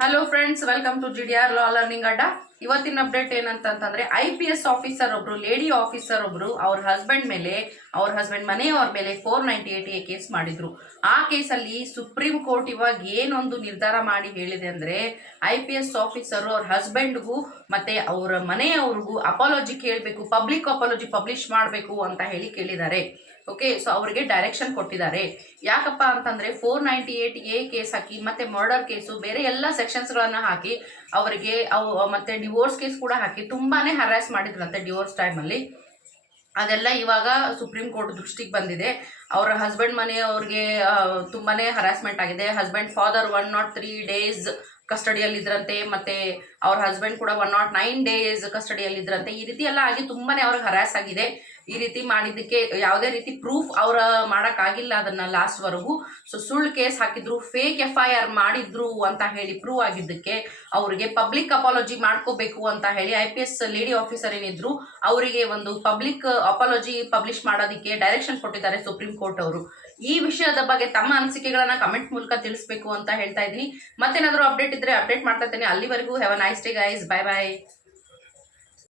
Hello friends, welcome to GDR law learning ಅಡ್ಡ. ಇವತ್ತಿನ update ಏನಂತಂದ್ರೆ IPS ಆಫೀಸರ್ ಒಬ್ರು, ಲೇಡಿ ಆಫೀಸರ್ ಒಬ್ರು ಅವ್ರ ಹಸ್ಬೆಂಡ್ ಮನೆಯವ್ರ ಮೇಲೆ 498A ಕೇಸ್ ಮಾಡಿದ್ರು. ಆ ಕೇಸಲ್ಲಿ ಸುಪ್ರೀಂ ಕೋರ್ಟ್ ಇವಾಗ ಏನೊಂದು ನಿರ್ಧಾರ ಮಾಡಿ ಹೇಳಿದೆ ಅಂದ್ರೆ, IPS ಆಫೀಸರ್ ಅವ್ರ ಹಸ್ಬೆಂಡ್ಗೂ ಮತ್ತೆ ಅವರ ಮನೆಯವ್ರಿಗೂ ಅಪಾಲಜಿ ಕೇಳಬೇಕು, ಪಬ್ಲಿಕ್ ಅಪಾಲಜಿ ಪಬ್ಲಿಷ್ ಮಾಡಬೇಕು ಅಂತ ಹೇಳಿ ಕೇಳಿದ್ದಾರೆ. ಓಕೆ, ಸೊ ಅವರಿಗೆ ಡೈರೆಕ್ಷನ್ ಕೊಟ್ಟಿದ್ದಾರೆ. ಯಾಕಪ್ಪ ಅಂತಂದ್ರೆ 498A ಕೇಸ್ ಹಾಕಿ ಮತ್ತೆ ಮರ್ಡರ್ ಕೇಸು ಬೇರೆ ಎಲ್ಲ ಸೆಕ್ಷನ್ಸ್ಗಳನ್ನ ಹಾಕಿ ಅವರಿಗೆ ಮತ್ತೆ ಡಿವೋರ್ಸ್ ಕೇಸ್ ಕೂಡ ಹಾಕಿ ತುಂಬಾನೇ ಹರಾಸ್ ಮಾಡಿದ್ರಂತೆ ಡಿವೋರ್ಸ್ ಟೈಮಲ್ಲಿ. ಅದೆಲ್ಲ ಇವಾಗ ಸುಪ್ರೀಂ ಕೋರ್ಟ್ ದೃಷ್ಟಿಗೆ ಬಂದಿದೆ. ಅವರ ಹಸ್ಬೆಂಡ್ ಮನೆಯವ್ರಿಗೆ ತುಂಬಾನೇ ಹರಾಸ್ಮೆಂಟ್ ಆಗಿದೆ. ಹಸ್ಬೆಂಡ್ ಫಾದರ್ 103 days ಕಸ್ಟಡಿಯಲ್ಲಿದ್ರಂತೆ, ಮತ್ತೆ ಅವ್ರ ಹಸ್ಬೆಂಡ್ ಕೂಡ 109 days ಕಸ್ಟಡಿಯಲ್ಲಿದ್ರಂತೆ. ಈ ರೀತಿ ಎಲ್ಲ ಆಗಿ ತುಂಬಾನೇ ಅವ್ರಿಗೆ ಹರಾಸ್ ಆಗಿದೆ. ಈ ರೀತಿ ಮಾಡಿದ್ದಕ್ಕೆ ಯಾವುದೇ ರೀತಿ ಪ್ರೂಫ್ ಅವ್ರ ಮಾಡೋಕ್ಕಾಗಿಲ್ಲ ಅದನ್ನ ಲಾಸ್ಟ್ ವರೆಗೂ. ಸೊ ಸುಳ್ಳು ಕೇಸ್ ಹಾಕಿದ್ರು, ಫೇಕ್ FIR ಮಾಡಿದ್ರು ಅಂತ ಹೇಳಿ ಪ್ರೂವ್ ಆಗಿದ್ದಕ್ಕೆ ಅವರಿಗೆ ಪಬ್ಲಿಕ್ ಅಪಾಲಜಿ ಮಾಡ್ಕೋಬೇಕು ಅಂತ ಹೇಳಿ IPS ಲೇಡಿ ಆಫೀಸರ್ ಏನಿದ್ರು ಅವರಿಗೆ ಒಂದು ಪಬ್ಲಿಕ್ ಅಪಾಲಜಿ ಪಬ್ಲಿಷ್ ಮಾಡೋದಕ್ಕೆ ಡೈರೆಕ್ಷನ್ ಕೊಟ್ಟಿದ್ದಾರೆ ಸುಪ್ರೀಂ ಕೋರ್ಟ್ ಅವರು. ಈ ವಿಷಯದ ಬಗ್ಗೆ ತಮ್ಮ ಅನಿಸಿಕೆಗಳನ್ನ ಕಮೆಂಟ್ ಮೂಲಕ ತಿಳಿಸ್ಬೇಕು ಅಂತ ಹೇಳ್ತಾ ಇದ್ದೀನಿ. ಮತ್ತೇನಾದರೂ ಅಪ್ಡೇಟ್ ಇದ್ರೆ ಅಪ್ಡೇಟ್ ಮಾಡ್ತಾ ಇದ್ದೇನೆ. ಅಲ್ಲಿವರೆಗೂ have a nice day guys. Bye bye.